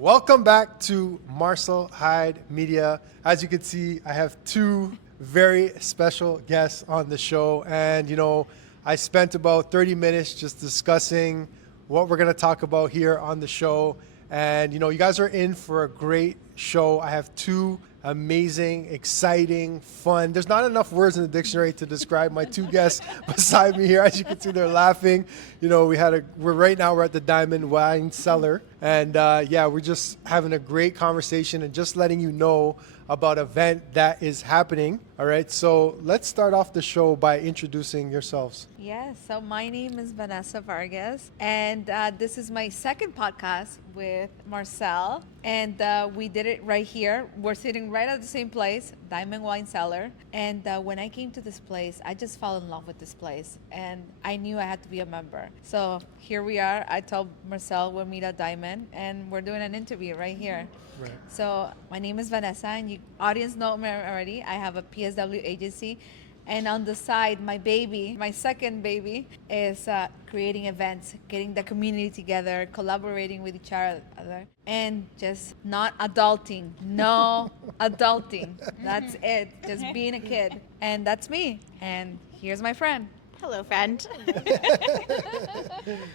Welcome back to Marcel, Hyde Media. As you can see, I have two very special guests on the show. And, I spent about 30 minutes just discussing what we're going to talk about here on the show. And, you guys are in for a great show. I have two amazing, exciting, fun. There's not enough words in the dictionary to describe my two guests beside me here. As you can see, they're laughing. Right now we're at the Diamond Wine Cellar. And we're just having a great conversation and just letting you know about an event that is happening. All right, so let's start off the show by introducing yourselves. Yes, so my name is Vanessa Vargas, and this is my second podcast with Marcel, and we did it right here. We're sitting right at the same place, Diamond Wine Cellar, and when I came to this place, I just fell in love with this place, and I knew I had to be a member. So here we are. I told Marcel we'll meet at Diamond, and we're doing an interview right here. Right. So my name is Vanessa, and you audience know me already. I have a PSW agency, and on the side, my second baby, is creating events, getting the community together, collaborating with each other, and just not adulting. No adulting. That's it. Just being a kid, and that's me. And here's my friend. Hello, friend.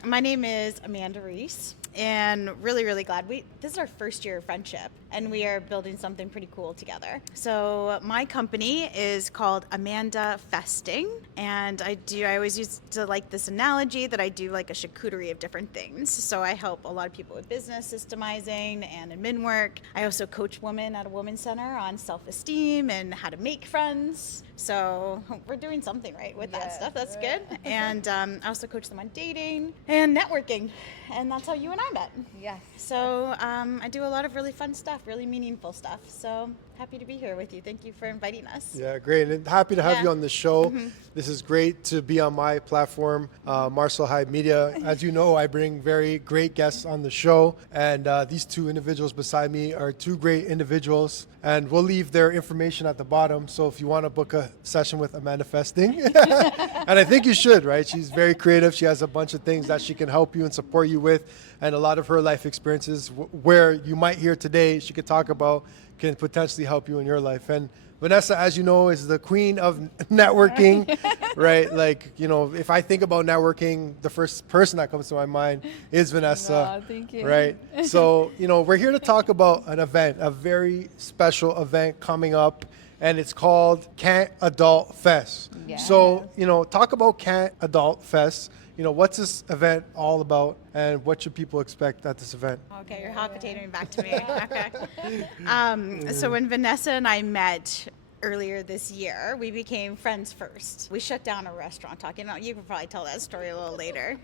My name is Amanda Reese, and really, really glad this is our first year of friendship, and we are building something pretty cool together. So my company is called Amanda Festing, and I always used to like this analogy that I do like a charcuterie of different things. So I help a lot of people with business systemizing and admin work. I also coach women at a women's center on self-esteem and how to make friends. So we're doing something right with that stuff. That's good. And I also coach them on dating and networking. And that's how you and I met. Yes. So I do a lot of really fun stuff, really meaningful stuff. So happy to be here with you. Thank you for inviting us. Yeah, great. And happy to have you on the show. Mm-hmm. This is great to be on my platform, Marcel Hyde Media. As you know, I bring very great guests on the show. And these two individuals beside me are two great individuals. And we'll leave their information at the bottom. So if you want to book a session with Amanda Festing, and I think you should, right? She's very creative. She has a bunch of things that she can help you and support you with. And a lot of her life experiences where you might hear today, she could talk about, can potentially help you in your life. And Vanessa, as you know, is the queen of networking, right? Like, if I think about networking, the first person that comes to my mind is Vanessa. Oh, thank you. Right? So, we're here to talk about an event, a very special event coming up, and it's called CantAdultFest. Yeah. So, talk about CantAdultFest. What's this event all about, and what should people expect at this event? Okay, you're hot potatoing back to me. Okay. So when Vanessa and I met earlier this year, we became friends first. We shut down a restaurant talking. You can probably tell that story a little later.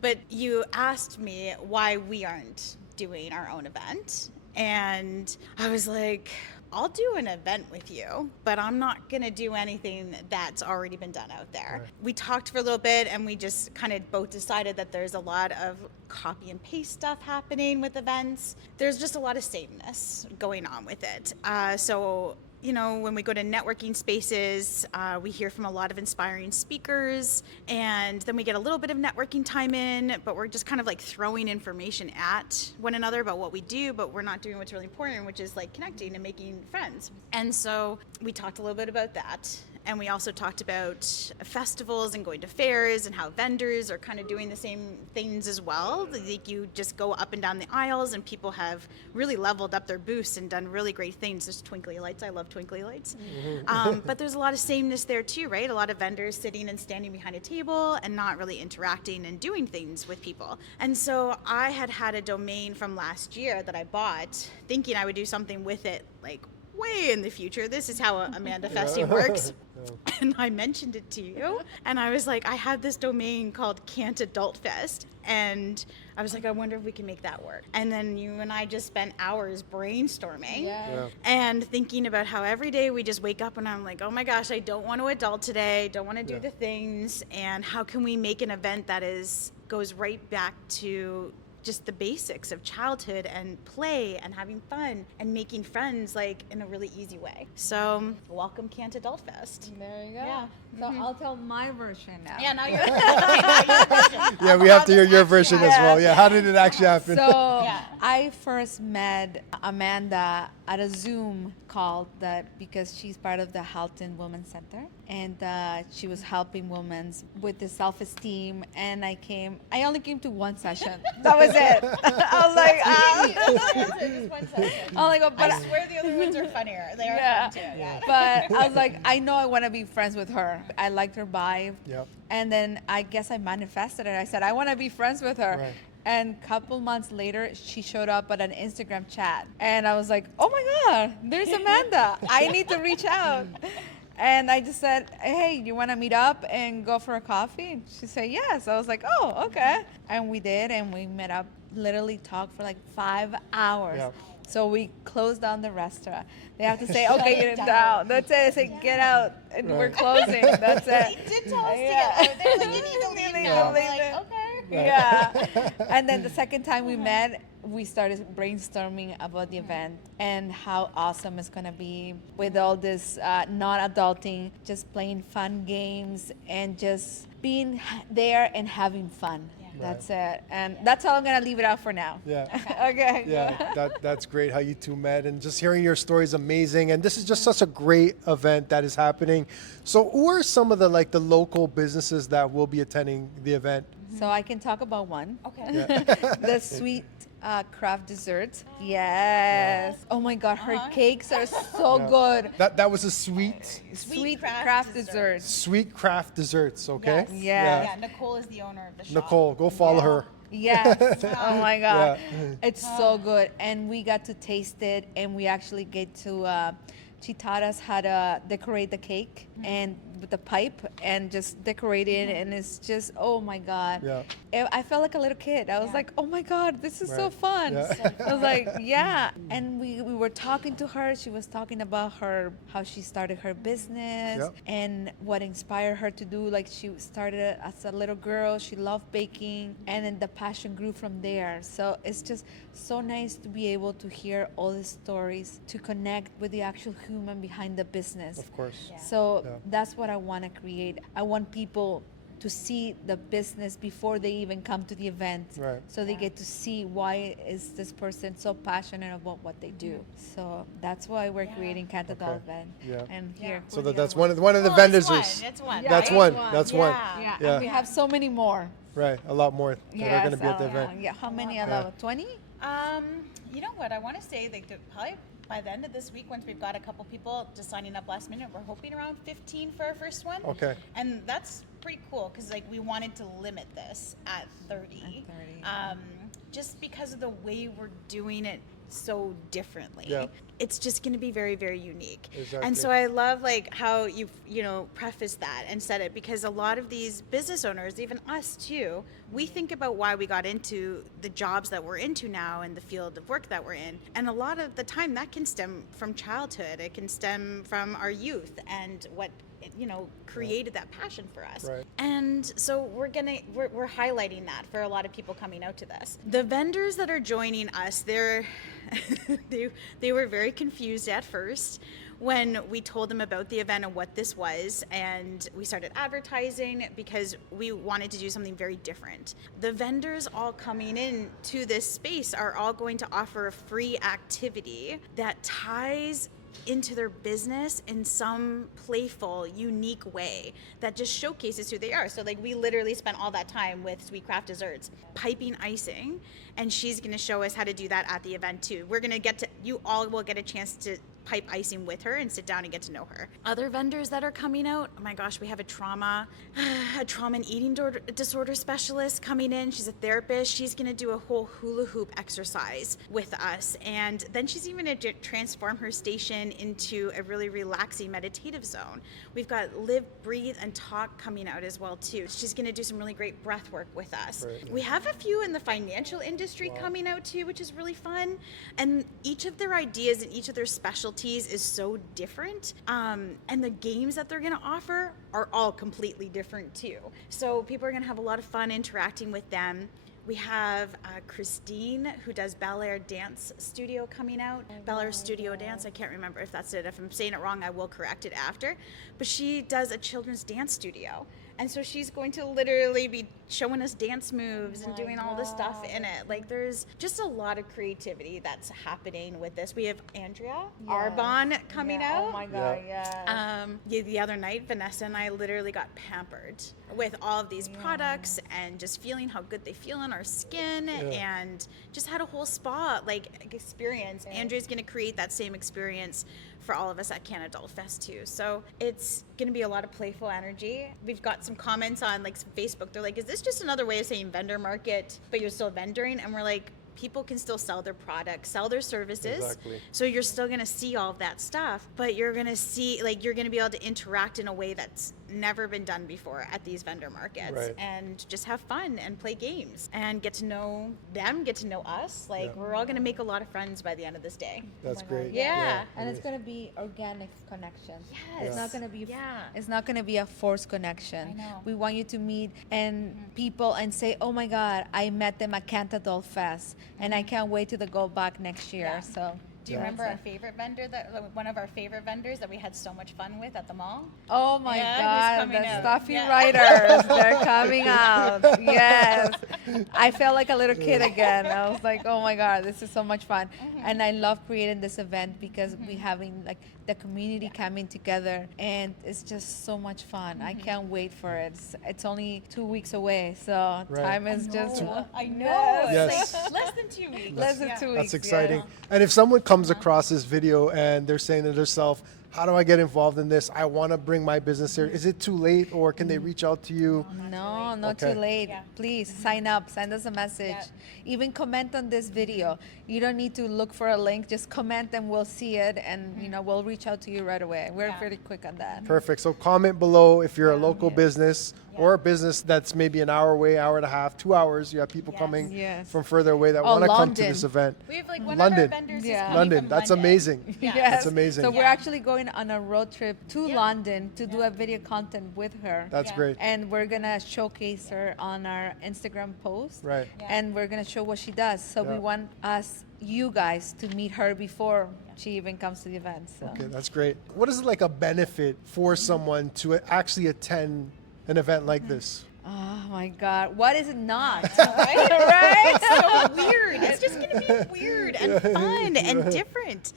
But you asked me why we aren't doing our own event. And I was like, I'll do an event with you, but I'm not going to do anything that's already been done out there. Right. We talked for a little bit, and we just kind of both decided that there's a lot of copy and paste stuff happening with events. There's just a lot of sameness going on with it. When we go to networking spaces, we hear from a lot of inspiring speakers, and then we get a little bit of networking time in, but we're just kind of like throwing information at one another about what we do, but we're not doing what's really important, which is like connecting and making friends. And so we talked a little bit about that. And we also talked about festivals and going to fairs and how vendors are kind of doing the same things as well. Like you just go up and down the aisles, and people have really leveled up their booths and done really great things. There's twinkly lights. I love twinkly lights. Mm-hmm. But there's a lot of sameness there too, right? A lot of vendors sitting and standing behind a table and not really interacting and doing things with people. And so I had a domain from last year that I bought, thinking I would do something with it like way in the future. This is how Amanda Festing works. And I mentioned it to you, and I was like, I had this domain called CantAdultFest, and I was like, I wonder if we can make that work. And then you and I just spent hours brainstorming and thinking about how every day we just wake up and I'm like, oh my gosh, I don't want to adult today, don't want to do the things, and how can we make an event that goes right back to just the basics of childhood and play and having fun and making friends like in a really easy way. So welcome CantAdultFest. There you go. Yeah. So I'll tell my version now. Yeah, now you're okay, now your version. Yeah, we have to hear your version as well. Yeah, how did it actually happen? So I first met Amanda at a Zoom call because she's part of the Halton Women's Center, and she was helping women with the self-esteem. And I only came to one session. That was it. I was like, Just one second. oh my God, but I swear the other ones are funnier. They are Yeah. fun too. Yeah. but I was like, I know I want to be friends with her. I liked her vibe. Yep. And then I guess I manifested it. I said, I want to be friends with her. Right. And a couple months later, she showed up at an Instagram chat. And I was like, oh my God, there's Amanda. I need to reach out. And I just said, hey, you want to meet up and go for a coffee? And she said, yes. I was like, oh, okay. And we did. And we met up, literally talked for like 5 hours. Yep. So we closed down the restaurant. They have to say, okay, get it down. That's it. I say, get out. And we're closing. That's it. They did tell us to get out. They're like, you need to leave now. We're like, okay. Yeah. And then the second time we met, we started brainstorming about the event and how awesome it's going to be with all this non-adulting, just playing fun games and just being there and having fun. That's it. And that's how I'm going to leave it out for now. Yeah. Okay. Yeah, that's great how you two met, and just hearing your story is amazing. And this is just such a great event that is happening. So who are some of the local businesses that will be attending the event? So I can talk about one. Okay. Yeah. The sweet craft desserts. Yes. Oh my God, her cakes are so good. That was a sweet Sweet craft craft desserts. desserts. craft desserts, okay? Yes. Yeah. Yeah, Nicole is the owner of the shop. Nicole, go follow her. Yes. Oh my God. Yeah. It's so good. And we got to taste it, and we actually get to, she taught us how to decorate the cake and with the pipe and just decorate it. And it's just, oh my God. Yeah. I felt like a little kid. I was like, oh my God, this is so Right. fun. Yeah. I was like, yeah. And we were talking to her. She was talking about how she started her business Yep. and what inspired her to do. Like, she started as a little girl. She loved baking, and then the passion grew from there. So it's just so nice to be able to hear all these stories, to connect with the actual human behind the business. Of course. So Yeah. that's what I want to create. I want people to see the business before they even come to the event. Right. So they get to see why is this person so passionate about what they do. So that's why we're creating CantAdultFest. Yeah. And here. So that's one of the Well, vendors. It's one. That's right? one. That's one. Yeah. Yeah. And we have so many more. Right. A lot more that are going to be at the event. Yeah. How many are Yeah. there? 20? You know what? I want to say probably by the end of this week, once we've got a couple people just signing up last minute, we're hoping around 15 for our first one. Okay. And that's pretty cool because we wanted to limit this at 30. Just because of the way we're doing it so differently. Yeah. It's just going to be very, very unique. Exactly. And so I love how you've prefaced that and said it, because a lot of these business owners, even us too, we think about why we got into the jobs that we're into now and the field of work that we're in. And a lot of the time that can stem from childhood. It can stem from our youth and what created that passion for us. Right. And so we're highlighting that for a lot of people coming out to this. The vendors that are joining us, they were very confused at first when we told them about the event and what this was, and we started advertising because we wanted to do something very different. The vendors all coming in to this space are all going to offer a free activity that ties into their business in some playful, unique way that just showcases who they are. So we literally spent all that time with Sweet Craft Desserts piping icing, and she's going to show us how to do that at the event too. You all will get a chance to pipe icing with her and sit down and get to know her. Other vendors that are coming out, oh my gosh, we have a trauma and eating disorder specialist coming in. She's a therapist. She's going to do a whole hula hoop exercise with us. And then she's even going to transform her station into a really relaxing meditative zone. We've got Live, Breathe, and Talk coming out as well too. She's going to do some really great breath work with us. Right. We have a few in the financial industry coming out too, which is really fun. And each of their ideas and each of their specialties is so different, and the games that they're going to offer are all completely different too. So people are going to have a lot of fun interacting with them. We have Christine, who does Bel Air Dance Studio coming out. Bel Air Studio Dance, I can't remember if that's it. If I'm saying it wrong, I will correct it after. But she does a children's dance studio. And so she's going to literally be showing us dance moves and doing all this stuff in it. Like, there's just a lot of creativity that's happening with this. We have Andrea Arbon coming out. Oh my God, The other night, Vanessa and I literally got pampered with all of these products and just feeling how good they feel on our skin and just had a whole spa experience. Andrea's going to create that same experience for all of us at CantAdultFest too. So it's going to be a lot of playful energy. We've got some comments on Facebook. They're like, is this just another way of saying vendor market, but you're still vendoring? And we're like, people can still sell their products, sell their services. Exactly. So you're still going to see all of that stuff, but you're going to see, you're going to be able to interact in a way that's never been done before at these vendor markets, and just have fun and play games and get to know them, get to know us. We're all going to make a lot of friends by the end of this day. That's great. Yeah. And it's gonna be organic connection. Yes. It's not gonna be. It's not gonna be a forced connection. I know. We want you to meet people and say, "Oh my God, I met them at CantAdultFest, and I can't wait to go back next year." Yeah. So. Do you remember our favorite vendor, one of our favorite vendors that we had so much fun with at the mall? Oh my who's God, coming the out? stuffy writers, they're coming out. Yes. I felt like a little kid again. I was like, oh my God, this is so much fun. And I love creating this event because we having the community coming together, and it's just so much fun. I can't wait for it. It's only 2 weeks away, so time is just. I know. Yes. It's less than 2 weeks. Less than 2 weeks. That's exciting. And if someone comes across this video and they're saying to themselves, how do I get involved in this? I want to bring my business here. Is it too late, or can they reach out to you? No, not Okay. too late. Yeah. Please sign up, send us a message. Even comment on this video. You don't need to look for a link, just comment and we'll see it, and we'll reach out to you right away. We're pretty quick on that. Perfect. So comment below if you're a local business or a business that's maybe an hour away, hour and a half, 2 hours. You have people coming Yes. from further away that Oh, want to come to London. this event. We have one London. of our vendors is Yeah. coming London. from That's London. amazing. Yeah. That's amazing. So we're actually going on a road trip to London to do a video content with her. That's great. And we're gonna showcase her on our Instagram post. Right. And we're gonna show what she does. So we want you guys to meet her before she even comes to the event. So. Okay, that's great. What is a benefit for someone to actually attend an event like this? Oh my God, what is it not? Right? So weird. It's just going to be weird and fun and different.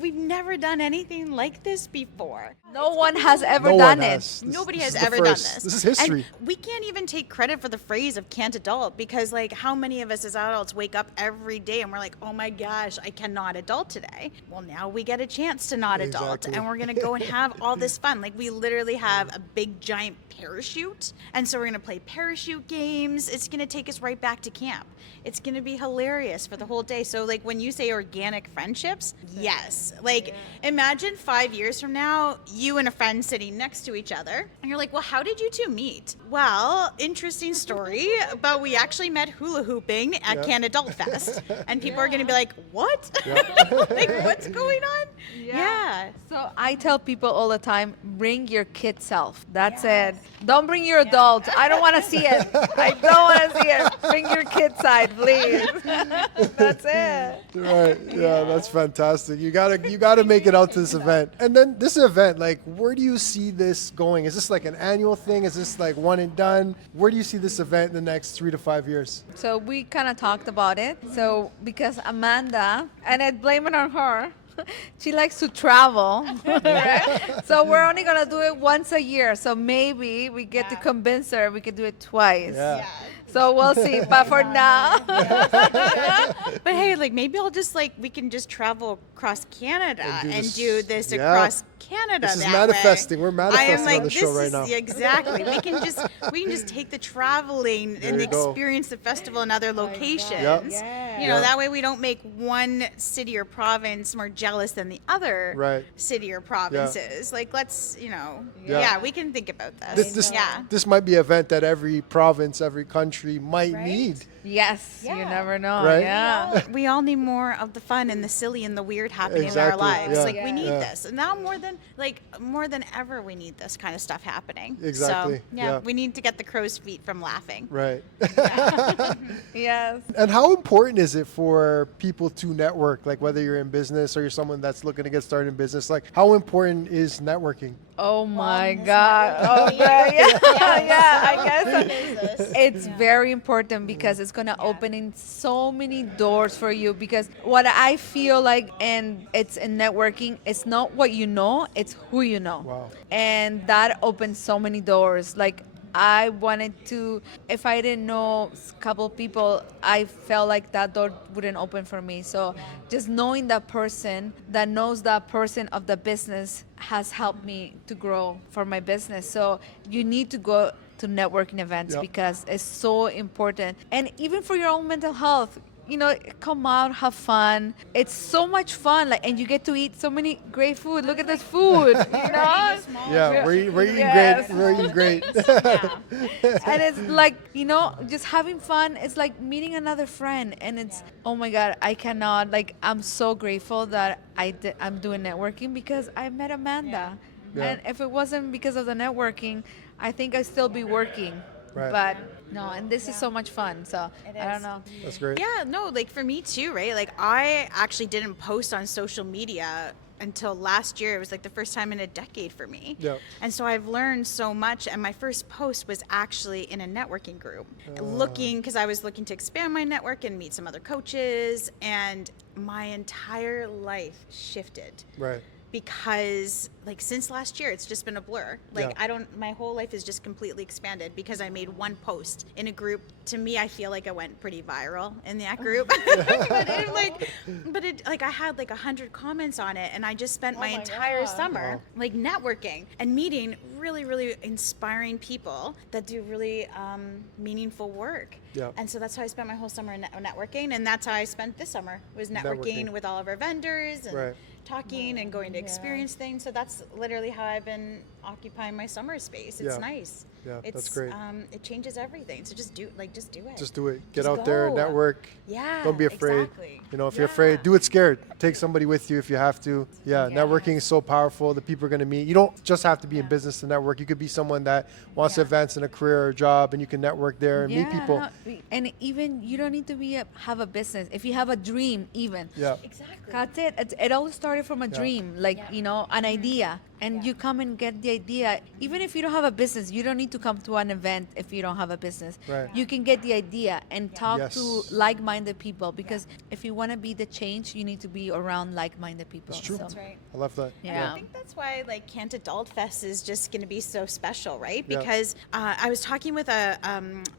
We've never done anything like this before. No one has ever No done one it. has. Nobody This has is the ever done first. this. This is history. And we can't even take credit for the phrase of can't adult, because how many of us as adults wake up every day and we're like, oh my gosh, I cannot adult today. Well, now we get a chance to not adult, Exactly. and we're going to go and have all this fun. We literally have a big giant parachute, and so we're going to play parachute games. It's going to take us right back to camp. It's going to be hilarious for the whole day. So when you say organic friendships, yes. Imagine 5 years from now, you and a friend sitting next to each other, and you're like, well, how did you two meet? Well, interesting story, but we actually met hula hooping at CantAdultFest, and people are going to be like, what? What's going on? Yeah. So I tell people all the time, bring your kid self. That's it. Don't bring your adult. I don't want to see it. I don't want to see it. Bring your kid side, please. That's it. Right. Yeah, that's fantastic. You gotta make it out to this event. And then this event, where do you see this going? Is this an annual thing? Is this one and done? Where do you see this event in the next 3 to 5 years? So we kind of talked about it. So because Amanda, and I blame it on her, she likes to travel. So we're only going to do it once a year. So maybe we get to convince her we could do it twice. Yeah. So we'll see. But for now. But hey, maybe I'll just we can just travel across Canada and do this across Canada. This is that manifesting. way. We're manifesting I am on the show right now. Exactly. We can just take the traveling and you go. experience the festival in other locations. Yep. That way we don't make one city or province more jealous than the other city or provinces. Let's, we can think about this. This might be an event that every province, every country industry might Right? need. Yes, you Yeah. never know. Right? Yeah. We all need more of the fun and the silly and the weird happening in our Exactly, lives. yeah. Like we need Yeah. this. And now more than ever we need this kind of stuff happening. Exactly, So yeah. we need to get the crow's feet from laughing. Right. Yes. And how important is it for people to network? Like whether you're in business or you're someone that's looking to get started in business, like how important is networking? Oh my Wellness God. networking. Oh, yeah, I So guess. important is this? It's Yeah. very important because it's gonna open in so many doors for you. Because what I feel like, and it's in networking, it's not what you know, it's who you know. Wow. And that opens so many doors. Like I wanted to, if I didn't know a couple people, I felt like that door wouldn't open for me. So just knowing that person that knows that person of the business has helped me to grow for my business. So you need to go to networking events Yep. because it's so important. And even for your own mental health, you know, come out, have fun. It's so much fun, like, and you get to eat so many great food. Look at this food, you know. Yeah, we're eating Yes. great. We're eating great. And it's like, you know, just having fun. It's like meeting another friend, and it's, oh my God, I cannot, like, I'm so grateful that I'm doing networking because I met Amanda. Yeah. And if it wasn't because of the networking, I think I'd still be working. Right. But no, and this is so much fun. So It I don't is. know. That's great. Yeah, no, like for me too, right? Like I actually didn't post on social media until last year. It was like the first time in a decade for me. Yep. And so I've learned so much. And my first post was actually in a networking group, because I was looking to expand my network and meet some other coaches. And my entire life shifted. Right. Because like since last year it's just been a blur. Like Yeah. my whole life is just completely expanded because I made one post in a group. To me, I feel like I went pretty viral in that group. but I had like 100 comments on it, and I just spent my entire summer Wow. like networking and meeting really, really inspiring people that do really meaningful work. Yeah. And so that's how I spent my whole summer networking, and that's how I spent this summer was networking. With all of our vendors and Right. talking and going to experience things. So that's literally how I've been occupying my summer space. It's Yeah. nice. Yeah, It's, that's great. It changes everything. So just do it. Just do it. Get Just out there, go. network. Yeah. Don't be afraid. Exactly. You know, if you're afraid, do it scared. Take somebody with you if you have to. Yeah, Yeah. networking is so powerful. The people are going to meet. You don't just have to be in business to network. You could be someone that wants to advance in a career or job, and you can network there and meet people. no, and even you don't need to have a business. If you have a dream, even. Yeah. Exactly. That's it. It all started from a dream, like, you know, an idea. And you come and get the idea. Even if you don't have a business, you don't need to come to an event if you don't have a business. Right. You can get the idea and talk Yes. to like-minded people, because if you want to be the change, you need to be around like-minded people. It's true. So, That's right. I love that. Yeah. I think that's why like CantAdultFest is just going to be so special, right? Yeah. Because I was talking with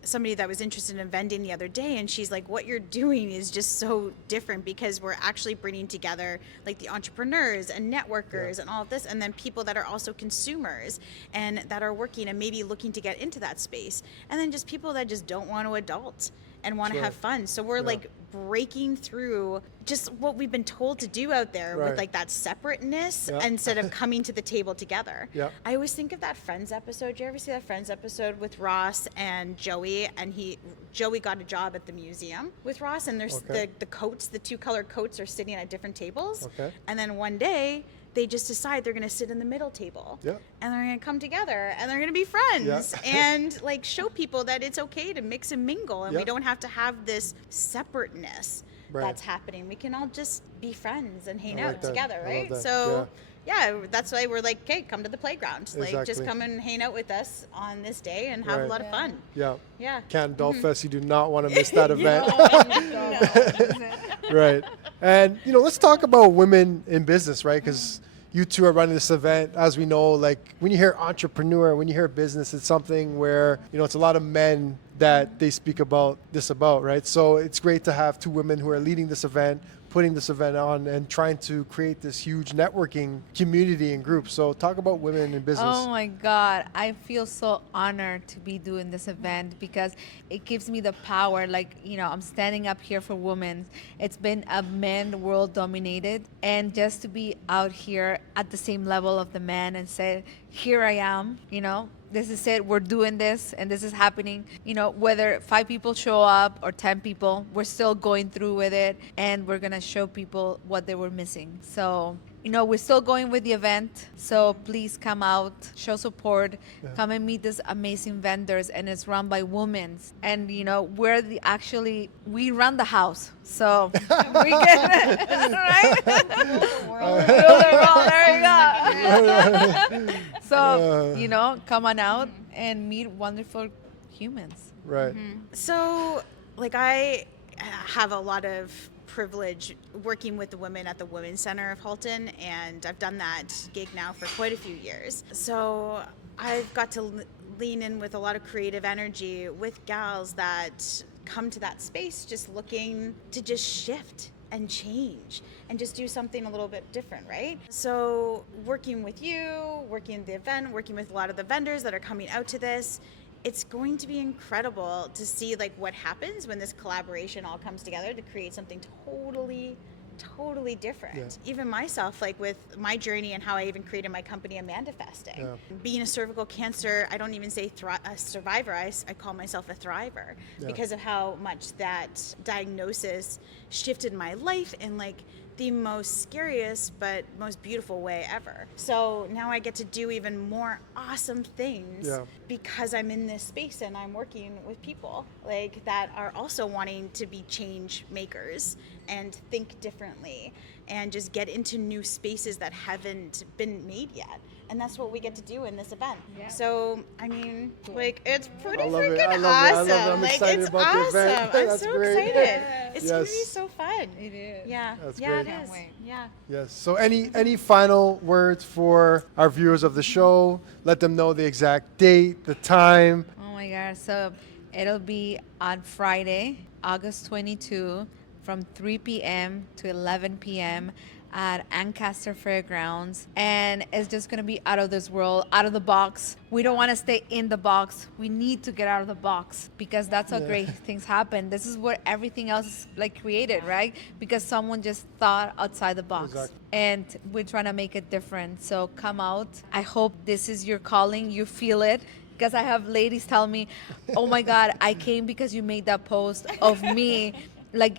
somebody that was interested in vending the other day, and she's like, "What you're doing is just so different because we're actually bringing together like the entrepreneurs and networkers and all of this, and then people that are also consumers and that are working and maybe looking to get into that space, and then just people that just don't want to adult and want to Sure. have fun." So we're Yeah. like breaking through just what we've been told to do out there Right. with like that separateness Yeah. instead of coming to the table together. Yeah. I always think of that Friends episode. Did you ever see that Friends episode with Ross and Joey? And Joey got a job at the museum with Ross, and there's Okay. the coats, the two colored coats are sitting at different tables. Okay. And then one day they just decide they're going to sit in the middle table. Yeah. And they're going to come together and they're going to be friends Yeah. and like show people that it's okay to mix and mingle, and Yeah. we don't have to have this separateness Right. that's happening. We can all just be friends and hang I like out that. together, I love right? that. So yeah, that's why we're like, okay, come to the playground. Like just Exactly. come and hang out with us on this day and have Right. a lot of fun. Yeah. Yeah. CantAdultFest, you do not want to miss that event. No. Right. And, you know, let's talk about women in business, right? Because you two are running this event. As we know, like when you hear entrepreneur, when you hear business, it's something where, you know, it's a lot of men that they speak about, right? So it's great to have two women who are leading this event, putting this event on, and trying to create this huge networking community and group. So talk about women in business. oh my God, I feel so honored to be doing this event because it gives me the power. Like, you know, I'm standing up here for women. It's been a man world dominated, and just to be out here at the same level of the men and say, here I am, you know, this is it. We're doing this and this is happening. Whether 5 people show up or 10 people, we're still going through with it, and we're going to show people what they were missing. So, we're still going with the event. So please come out, show support, come and meet these amazing vendors. And it's run by women. And, we run the house. So we can, right? There you go. So, come on out and meet wonderful humans. Right. So, I have a lot of privilege working with the women at the Women's Center of Halton, and I've done that gig now for quite a few years. So I've got to lean in with a lot of creative energy with gals that come to that space just looking to just shift and change and just do something a little bit different, right? So working with you, working at the event, working with a lot of the vendors that are coming out to this, it's going to be incredible to see what happens when this collaboration all comes together to create something totally different. Yeah. Even myself, with my journey and how I even created my company, Manifesting. Yeah. Being a cervical cancer, I don't even say a survivor, I call myself a thriver because of how much that diagnosis shifted my life in the most scariest but most beautiful way ever. So now I get to do even more awesome things because I'm in this space and I'm working with people that are also wanting to be change makers and think differently and just get into new spaces that haven't been made yet. And that's what we get to do in this event. Yeah. So, it's pretty freaking awesome. I'm excited it's about awesome. the event. I'm That's so great. excited. It's going to be so fun. It is. Yeah. That's yeah, great. it is. Yeah. Yes. So any final words for our viewers of the show? Let them know the exact date, the time. Oh my God. So it'll be on Friday, August 22 from 3 p.m. to 11 p.m. at Ancaster Fairgrounds, and it's just going to be out of this world, out of the box. We don't want to stay in the box. We need to get out of the box because that's how great things happen. This is where everything else is created, right? Because someone just thought outside the box. Exactly. And we're trying to make it different. So come out. I hope this is your calling. You feel it. Because I have ladies tell me, oh my God, I came because you made that post of me.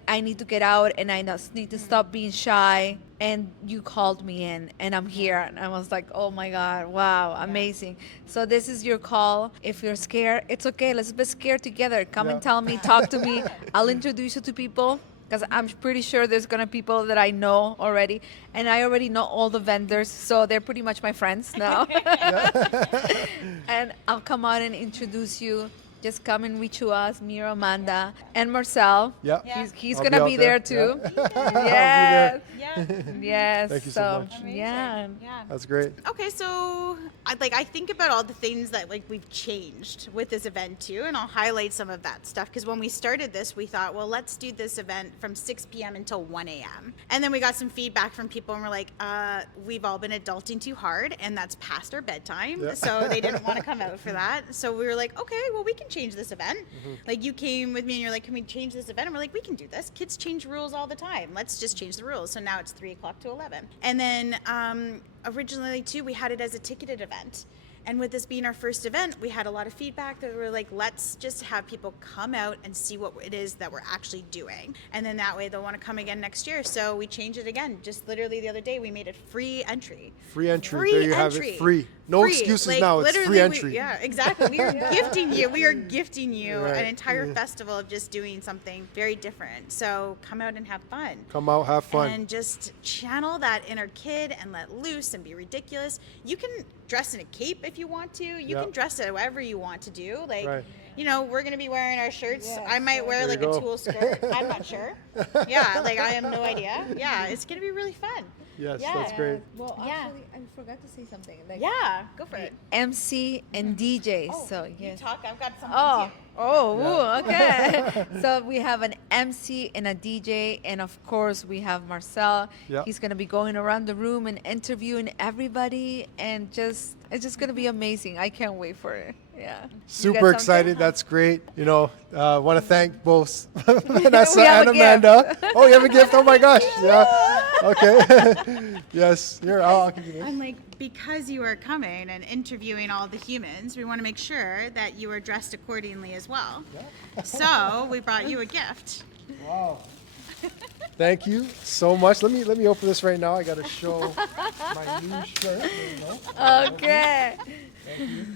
I need to get out and I just need to stop being shy. And you called me in and I'm here. And I was like, oh my God, wow, amazing. So this is your call. If you're scared, it's okay. Let's be scared together. Come and tell me, talk to me. I'll introduce you to people because I'm pretty sure there's going to be people that I know already. And I already know all the vendors. So they're pretty much my friends now. And I'll come out and introduce you. Just come and reach to us, me or Amanda, and Marcel. Yeah. He's I'll going to out be there too. Yeah. Yes. Yes. Thank you so much. Amazing. Yeah. That's great. Okay, so I think about all the things that we've changed with this event too, and I'll highlight some of that stuff because when we started this, we thought, well, let's do this event from 6 p.m. until 1 a.m. And then we got some feedback from people, and we're like, we've all been adulting too hard, and that's past our bedtime, so they didn't want to come out for that. So we were like, okay, well, we can change this event. You came with me, and you're like, can we change this event? And we're like, we can do this. Kids change rules all the time. Let's just change the rules. So now it's 3 o'clock to 11. And then originally too, we had it as a ticketed event. And with this being our first event, we had a lot of feedback that we were like, let's just have people come out and see what it is that we're actually doing. And then that way they'll want to come again next year. So we changed it again. Just literally the other day, we made it free entry. Free entry. There you have it. Free. No excuses now. It's free entry. Yeah, exactly. We are gifting you. We are gifting you an entire festival of just doing something very different. So come out and have fun. Come out, have fun. And just channel that inner kid and let loose and be ridiculous. You can dress in a cape if you want to. You can dress it however you want to do. You know, we're going to be wearing our shirts. Yeah, I might wear a tulle skirt. I'm not sure. Yeah, I have no idea. Yeah, it's going to be really fun. Yes, that's great. Well, actually, I forgot to say something. Go for it. MC and DJ. So you talk. I've got something too. Okay. So we have an MC and a DJ, and of course we have Marcel. Yeah. He's gonna be going around the room and interviewing everybody, and it's just gonna be amazing. I can't wait for it. Yeah. Super excited. That's great. Want to thank both Vanessa We have and a gift. Amanda. Oh, you have a gift? Oh my gosh. Yeah. Okay. Yes. Here, I'll give you this. I'm like, because you are coming and interviewing all the humans, we want to make sure that you are dressed accordingly as well. So we brought you a gift. Wow. Thank you so much. Let me open this right now. I gotta show my new shirt. There you go. Okay. Thank you.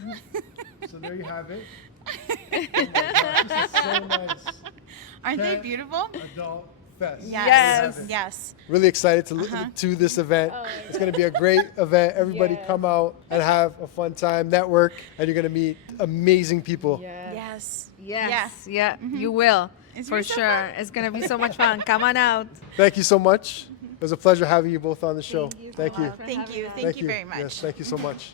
So there you have it. Oh my gosh, this is so nice. Aren't they beautiful? Adult Fest. Yes. Yes. Yes. Really excited to this event. It's going to be a great event. Everybody come out and have a fun time, network, and you're going to meet amazing people. Yes. Yes. Yeah. You will. It's For gonna be so sure. fun. It's going to be so much fun. Come on out. Thank you so much. It was a pleasure having you both on the show. Thank you. Thank you. Thank Thank you very much. Yes, thank you so much.